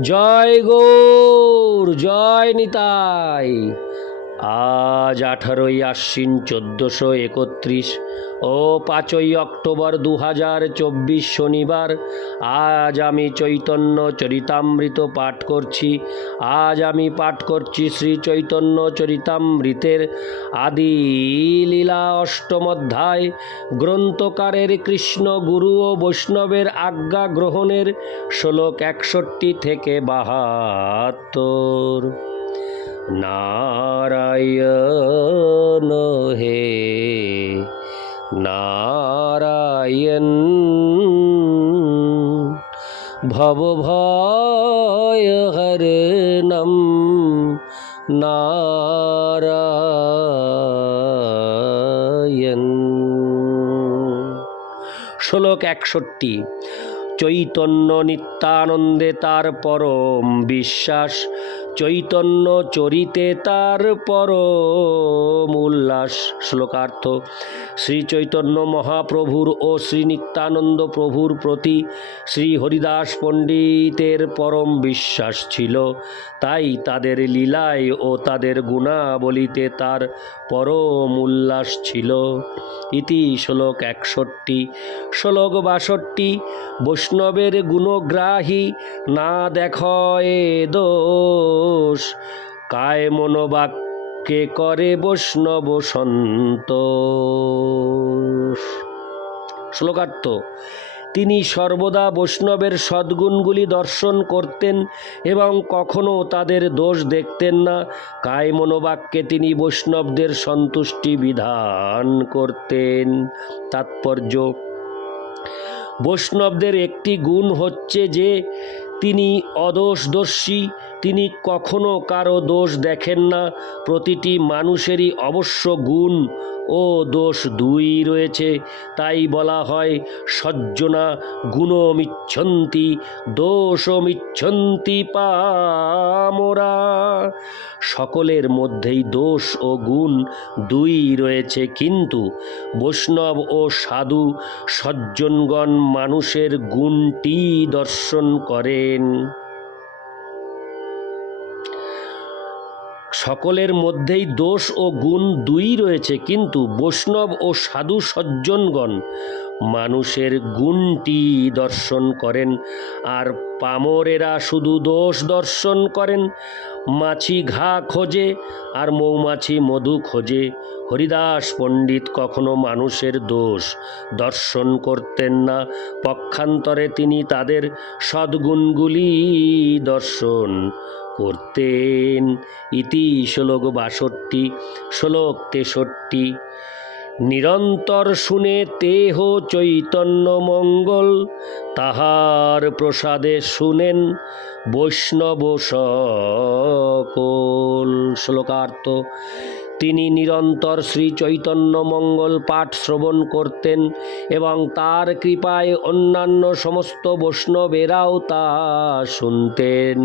জয় গৌর জয় নিতাই। আজ আঠারোই আশ্বিন চোদ্দোশো একত্রিশ ও পাঁচই অক্টোবর দু হাজার চব্বিশ শনিবার, আজ আমি চৈতন্য চরিতামৃত পাঠ করছি। আজ আমি পাঠ করছি শ্রী চৈতন্য চরিতামৃতের আদি লীলা অষ্টম অধ্যায়। গ্রন্থকারের কৃষ্ণ গুরু ও বৈষ্ণবের আজ্ঞা গ্রহণের শ্লোক একষট্টি থেকে বাহাত্তর। নারায়ণ হে নারায়ণ ভব ভয় হরণম নারায়ণ। শ্লোক একষট্টি চৈতন্য নিত্যানন্দে তার পরম বিশ্বাস। চৈতন্য চরিতে তার পরম উল্লাস। শ্লোকার্থ শ্রী চৈতন্য মহাপ্রভুর ও শ্রী নিত্যানন্দ প্রভুর প্রতি শ্রী হরিদাস পণ্ডিতের পরম বিশ্বাস ছিল। তাই তাদের লীলায় ও তাদের গুণাবলিতে তার পরম উল্লাস ছিল। ইতি শ্লোক একষট্টি। শ্লোক বাষট্টি, বৈষ্ণবের গুণগ্রাহী না দেখয় দোষ, কায় মনোবাক্যে করে বৈষ্ণব সন্ত? শ্লোকার্থ, তিনি সর্বদা বৈষ্ণবের সদ্গুণগুলি দর্শন করতেন এবং কখনো তাদের দোষ দেখতেন না। কায় মনোবাক্যে তিনি বৈষ্ণবদের সন্তুষ্টি বিধান করতেন। তাৎপর্য, বৈষ্ণবদের একটি গুণ হচ্ছে যে তিনি অদোষদর্শী তিনি কখনো কারও দোষ দেখেন না প্রতিটি মানুষেরই অবশ্য গুণ। ও দোষ দুই রয়েছে। তাই বলা হয়, সজ্জনা গুণমিচ্ছন্তি, দোষমিচ্ছন্তি পামরা। সকলের মধ্যেই দোষ ও গুণ দুই রয়েছে কিন্তু বৈষ্ণব ও সাধু সজ্জনগণ মানুষের গুণটি দর্শন করেন। সকলের মধ্যেই দোষ ও গুণ দুই রয়েছে, কিন্তু বৈষ্ণব ও সাধু সজ্জনগণ মানুষের গুণটি দর্শন করেন আর পামরেরা শুধু দোষ দর্শন করেন। মাছি ঘা খোঁজে আর মৌমাছি মধু খোঁজে। হরিদাস পণ্ডিত কখনো মানুষের দোষ দর্শন করতেন না। পক্ষান্তরে তিনি তাদের সদ্গুণগুলি দর্শন করতেন। ইতি শ্লোক বাষট্টি, শ্লোক তেষট্টি। নিরন্তর শুনে তেহ চৈতন্য মঙ্গল, তাহার প্রসাদে শুনেন বৈষ্ণব সকল। শ্লোকার্থ তিনি নিরন্তর শ্রী চৈতন্য মঙ্গল পাঠ শ্রবণ করতেন এবং তার কৃপায় অন্যান্য সমস্ত বৈষ্ণবেরাও তা শুনতেন।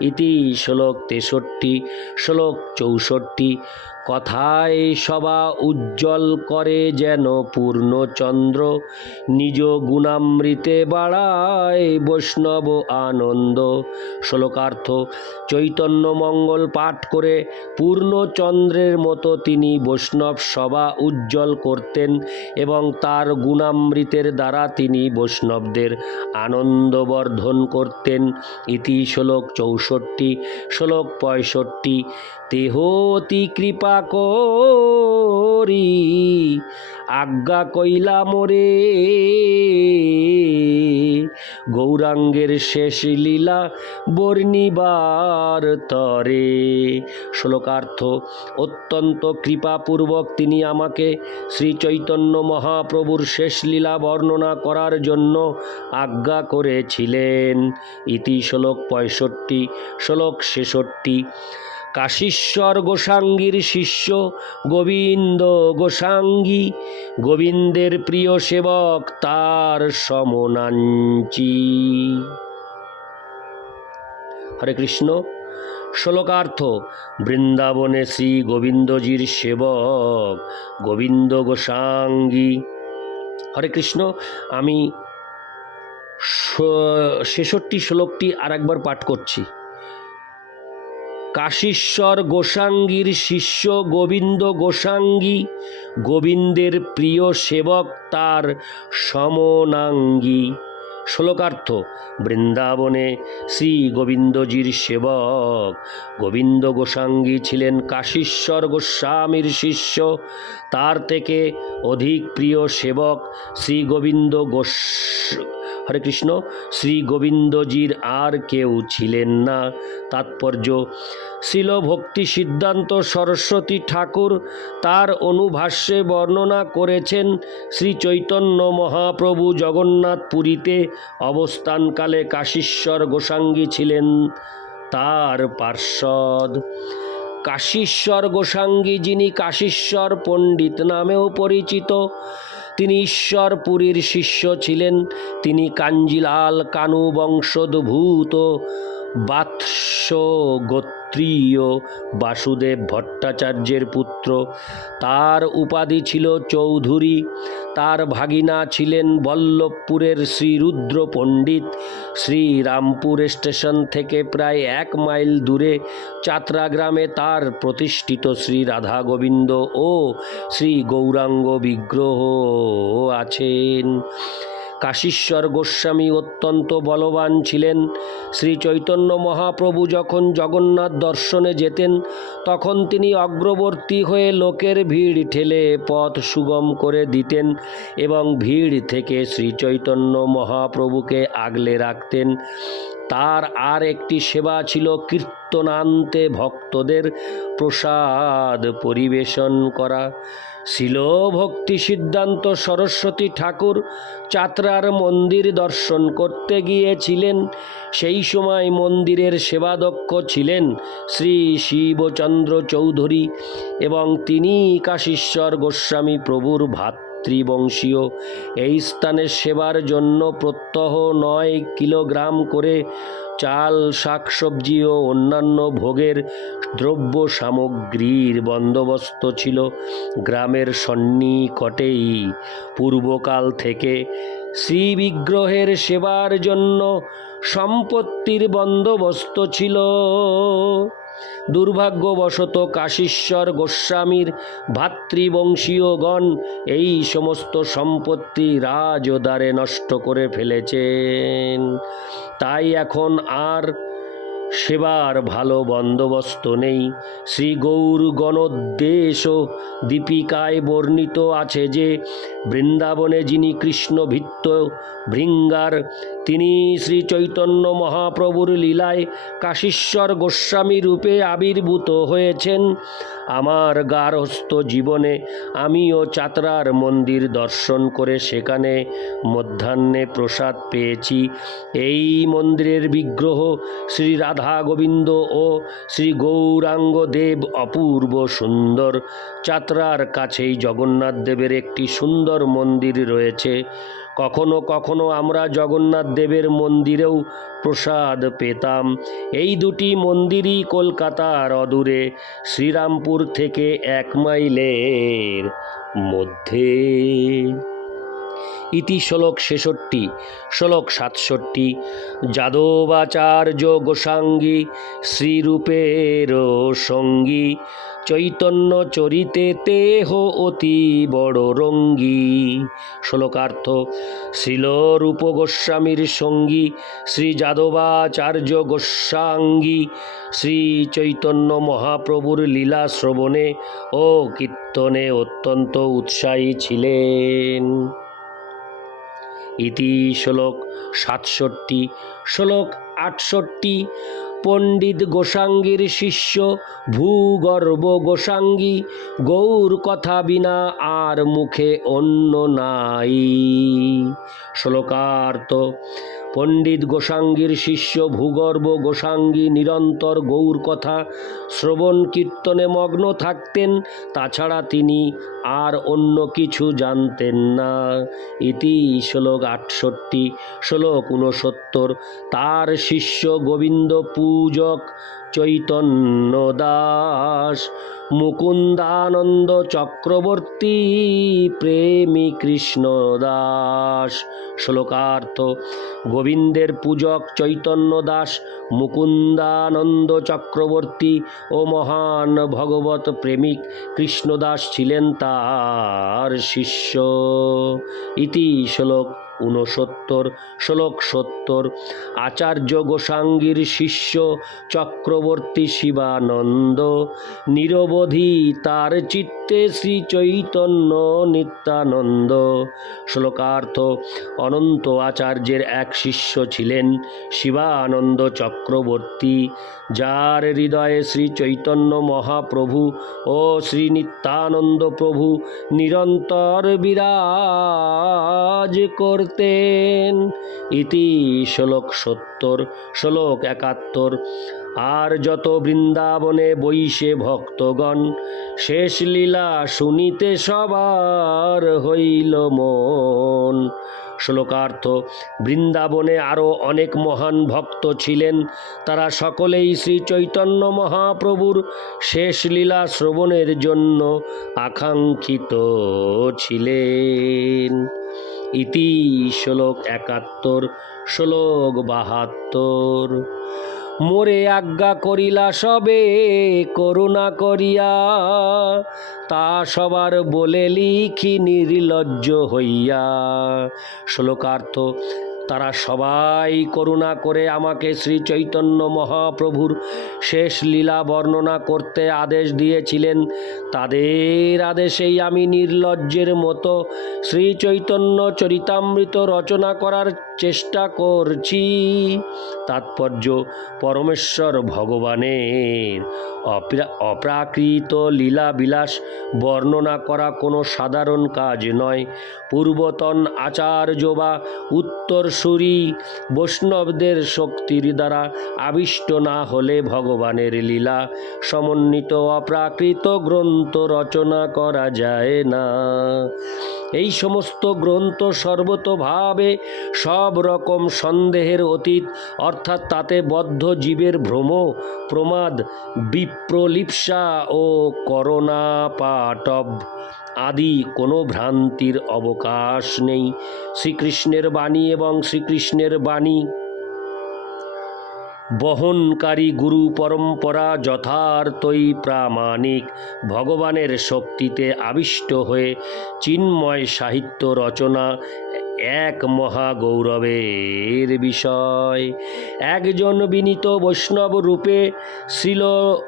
ইতি শ্লোক তেষট্টি, শ্লোক চৌষট্টি। কথায় সবা উজ্জ্বল করে যেন পূর্ণচন্দ্র। নিজ গুণামৃতে বাড়ায় বৈষ্ণব আনন্দ। শ্লোকার্থ চৈতন্য মঙ্গল পাঠ করে পূর্ণচন্দ্রের মতো তিনি বৈষ্ণব সভা উজ্জ্বল করতেন এবং তার গুণামৃতের দ্বারা তিনি বৈষ্ণবদের আনন্দবর্ধন করতেন। ইতি শ্লোক চৌষট্টি, শ্লোক পঁয়ষট্টি তেহতি কৃপা করি, আজ্ঞা কইলা মোরে গৌরাঙ্গের শেষ লীলা বর্ণিবার তরে। শ্লোকার্থ, অত্যন্ত কৃপাপূর্বক তিনি আমাকে শ্রী চৈতন্য মহাপ্রভুর শেষ লীলা বর্ণনা করার জন্য আজ্ঞা করেছিলেন। ইতি শ্লোক পঁয়ষট্টি, শ্লোক ছেষট্টি কাশীশ্বর গোসাঙ্গীর শিষ্য গোবিন্দ গোসাঙ্গী। গোবিন্দের প্রিয় সেবক তার সমনাঞ্চি। হরে কৃষ্ণ। শ্লোকার্থ, বৃন্দাবনে শ্রী গোবিন্দজির সেবক গোবিন্দ গোসাঙ্গী। হরে কৃষ্ণ, আমি ছেষট্টি শ্লোকটি আরেকবার পাঠ করছি। কাশীশ্বর গোসাঙ্গীর শিষ্য গোবিন্দ গোসাঙ্গী, গোবিন্দের প্রিয় সেবক তার সমনাঙ্গী। শ্লোকার্থ, বৃন্দাবনে শ্রী গোবিন্দজির সেবক। গোবিন্দ গোসাঙ্গী ছিলেন কাশীশ্বর গোস্বামীর শিষ্য, তার থেকে অধিক প্রিয় সেবক শ্রী গোবিন্দ গোস হরে কৃষ্ণ। শ্রী গোবিন্দজির আর কেউ ছিলেন না। তাৎপর্য শিল ভক্তি সিদ্ধান্ত সরস্বতী ঠাকুর তার অনুভাষ্যে বর্ণনা করেছেন শ্রী চৈতন্য মহাপ্রভু জগন্নাথ পুরীতে অবস্থানকালে কাশীশ্বর গোসাঙ্গী ছিলেন তার পার্ষদ কাশীশ্বর গোসাঙ্গী যিনি কাশীশ্বর পণ্ডিত নামেও পরিচিত তিনি ঈশ্বরপুরীর শিষ্য ছিলেন। তিনি কাঞ্জিলাল কানু বংশোদ্ভূত। বাৎস গোত্রীয় বাসুদেব ভট্টাচার্যের পুত্র। তার উপাধি ছিল চৌধুরী। তার ভাগিনা ছিলেন বল্লভপুরের শ্রীরুদ্র পণ্ডিত। শ্রীরামপুর স্টেশন থেকে প্রায় এক মাইল দূরে চাতরা গ্রামে তার প্রতিষ্ঠিত শ্রী রাধা গোবিন্দ ও শ্রী গৌরাঙ্গ বিগ্রহ আছেন। কাশীশ্বর গোস্বামী অত্যন্ত বলবান ছিলেন। শ্রী চৈতন্য মহাপ্রভু যখন জগন্নাথ দর্শনে যেতেন, তখন তিনি অগ্রবর্তী হয়ে লোকের ভিড় ঠেলে পথ সুগম করে দিতেন এবং ভিড় থেকে শ্রী চৈতন্য মহাপ্রভুকে আগলে রাখতেন। তার আর একটি সেবা ছিল কীর্তনান্তে ভক্তদের প্রসাদ পরিবেশন করা। ছিল ভক্তি সিদ্ধান্ত সরস্বতী ঠাকুর চাত্রার মন্দির দর্শন করতে গিয়েছিলেন। সেই সময় মন্দিরের সেবাদক্ষ ছিলেন শ্রী শিবচন্দ্র চৌধুরী এবং তিনি কাশীশ্বর গোস্বামী প্রভুর ভাতৃবংশীয় এই স্থানের সেবার জন্য প্রত্যহ নয় কিলোগ্রাম করে চাল শাকসবজি ও অন্যান্য ভোগের দ্রব্য সামগ্রীর বন্দোবস্ত ছিল। গ্রামের সন্নিকটেই পূর্বকাল থেকে শ্রী বিগ্রহের সেবার জন্য সম্পত্তির বন্দোবস্ত ছিল। দুর্ভাগ্যবশত কাশীশ্বর গোস্বামীর ভাতৃবংশীয়গণ এই সমস্ত সম্পত্তি রাজদারে নষ্ট করে ফেলেছেন। তাই এখন আর সেবার ভালো বন্দোবস্ত নেই। শ্রী গৌর গণোদ্দেশ ও দীপিকায় বর্ণিত আছে যে বৃন্দাবনে যিনি কৃষ্ণ ভিত্ত ভৃঙ্গার, তিনি শ্রী চৈতন্য মহাপ্রভুর লীলায় কাশীশ্বর গোস্বামী রূপে আবির্ভূত হয়েছেন। আমার গার্হস্থ জীবনে আমিও চাতরার মন্দির দর্শন করে সেখানে মধ্যাহ্নে প্রসাদ পেয়েছি। এই মন্দিরের বিগ্রহ শ্রী রাধা গোবিন্দ ও শ্রী গৌরাঙ্গ দেব অপূর্ব সুন্দর। চাতরার কাছেই জগন্নাথ দেবের একটি সুন্দর মন্দির রয়েছে। কখনো কখনো আমরা জগন্নাথ দেবের মন্দিরেও প্রসাদ পেতাম। এই দুটি মন্দিরই কলকাতার অদূরে, শ্রীরামপুর থেকে এক মাইলের মধ্যে। ইতি শ্লোক ছেষট্টি, শ্লোক সাতষট্টি, যাদবাচার্য গোসাঙ্গী শ্রীরূপের সঙ্গী। চৈতন্য চরিতে তেহ অতি বড় রঙ্গী। শ্লোকার্থ শিলরূপ গোস্বামীর সঙ্গী, শ্রী যাদবাচার্য গোস্বাঙ্গী, শ্রী চৈতন্য মহাপ্রভুর লীলা শ্রবণে ও কীর্তনে অত্যন্ত উৎসাহী ছিলেন। ইতি শ্লোক সাতষট্টি, শ্লোক আটষট্টি পণ্ডিত গোসাঙ্গীর শিষ্য ভূগর্ভ গোসাঙ্গী গৌর কথা বিনা আর মুখে অন্য নাই। শ্লোকার্থ পণ্ডিত গোসাঙ্গীর শিষ্য ভূগর্ভ গোসাঙ্গী নিরন্তর গৌর কথা, শ্রবণ কীর্তনে মগ্ন থাকতেন, তাছাড়া তিনি আর অন্য কিছু জানতেন না। ইতি শ্লোক আটষট্টি, শ্লোক ঊনসত্তর, তার শিষ্য গোবিন্দ পূজক চৈতন্য দাস, মুকুন্দানন্দ চক্রবর্তী, প্রেমী কৃষ্ণ দাস। শ্লোকার্থ, গোবিন্দের পূজক চৈতন্য দাস, মুকুন্দানন্দ চক্রবর্তী ও মহান ভগবত প্রেমিক কৃষ্ণদাস ছিলেন তার শিষ্য। ইতি শ্লোক ঊনসত্তর, শ্লোক সত্তর, আচার্য গোসাঙ্গীর শিষ্য চক্রবর্তী শিবানন্দ, নিরবধি তার চিত্তে শ্রী চৈতন্য নিত্যানন্দ। শ্লোকার্থ, অনন্ত আচার্যের এক শিষ্য ছিলেন শিবানন্দ চক্রবর্তী, যার হৃদয়ে শ্রী চৈতন্য মহাপ্রভু ও শ্রী নিত্যানন্দ প্রভু নিরন্তর বিরাজ করতেন ইতি শ্লোক সত্তর একাত্তর, আর যত বৃন্দাবনে বৈশে ভক্তগণ, শেষ লীলা শুনিতে সবার হইল মন। শ্লোকার্থ, বৃন্দাবনে আরও অনেক মহান ভক্ত ছিলেন, তারা সকলেই শ্রী চৈতন্য মহাপ্রভুর শেষ লীলা শ্রবণের জন্য আকাঙ্ক্ষিত ছিলেন। ইতি শ্লোক একাত্তর, শ্লোক বাহাত্তর। মোরে আজ্ঞা করিলা সবে, করুণা করিয়া, তা সবার বলে লিখি নির্লজ্জ হইয়া। শ্লোকার্থ তারা সবাই করুণা করে আমাকে শ্রী চৈতন্য মহাপ্রভুর শেষ লীলা বর্ণনা করতে আদেশ দিয়েছিলেন। তাদের আদেশেই আমি নির্লজ্জের মতো শ্রী চৈতন্য চরিতামৃত রচনা করার চেষ্টা করছি। তাৎপর্য পরমেশ্বর ভগবানের। অপ্রা- অপ্রাকৃত লীলা বিলাস বর্ণনা করা কোনো সাধারণ কাজ নয়। পূর্বতন আচার্য বা উত্তরসূরি বৈষ্ণবদের শক্তির দ্বারা আবিষ্ট না হলে ভগবানের লীলা সমন্বিত অপ্রাকৃত গ্রন্থ রচনা করা যায় না। এই সমস্ত গ্রন্থ সর্বতভাবে সব রকম সন্দেহের অতীত, অর্থাৎ তাতে বদ্ধ জীবের ভ্রম, প্রমাদ, বিপ্রলিপ্সা ও করোনা পাটব আদি কোনো ভ্রান্তির অবকাশ নেই। শ্রীকৃষ্ণের বাণী এবং শ্রীকৃষ্ণের বাণী। বহনকারী গুরু পরম্পরা যথার্থই প্রামাণিক। ভগবানের শক্তিতে আবিষ্ট হয়ে চিন্ময় সাহিত্য রচনা এক মহাগৌরবের বিষয়। একজন বিনীত বৈষ্ণব রূপে শ্রীল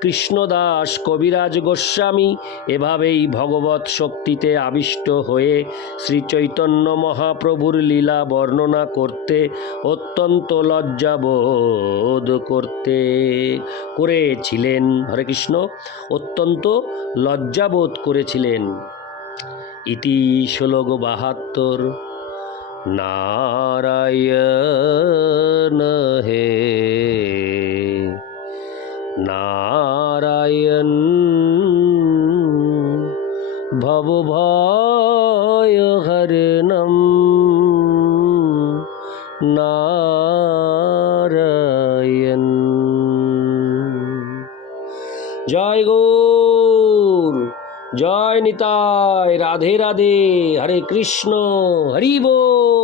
কৃষ্ণদাস কবিরাজ গোস্বামী এভাবেই ভগবত শক্তিতে আবিষ্ট হয়ে শ্রী চৈতন্য মহাপ্রভুর লীলা বর্ণনা করতে, অত্যন্ত লজ্জাবোধ করতে করেছিলেন। হরে কৃষ্ণ, অত্যন্ত লজ্জাবোধ করেছিলেন। ইতি শ্লোক বাহাত্তর। নারায়ণ হে নারায়ণ ভবভয় হরণম নারায়ণ নিতাই রাধে রাধে হরে কৃষ্ণ হরি বল।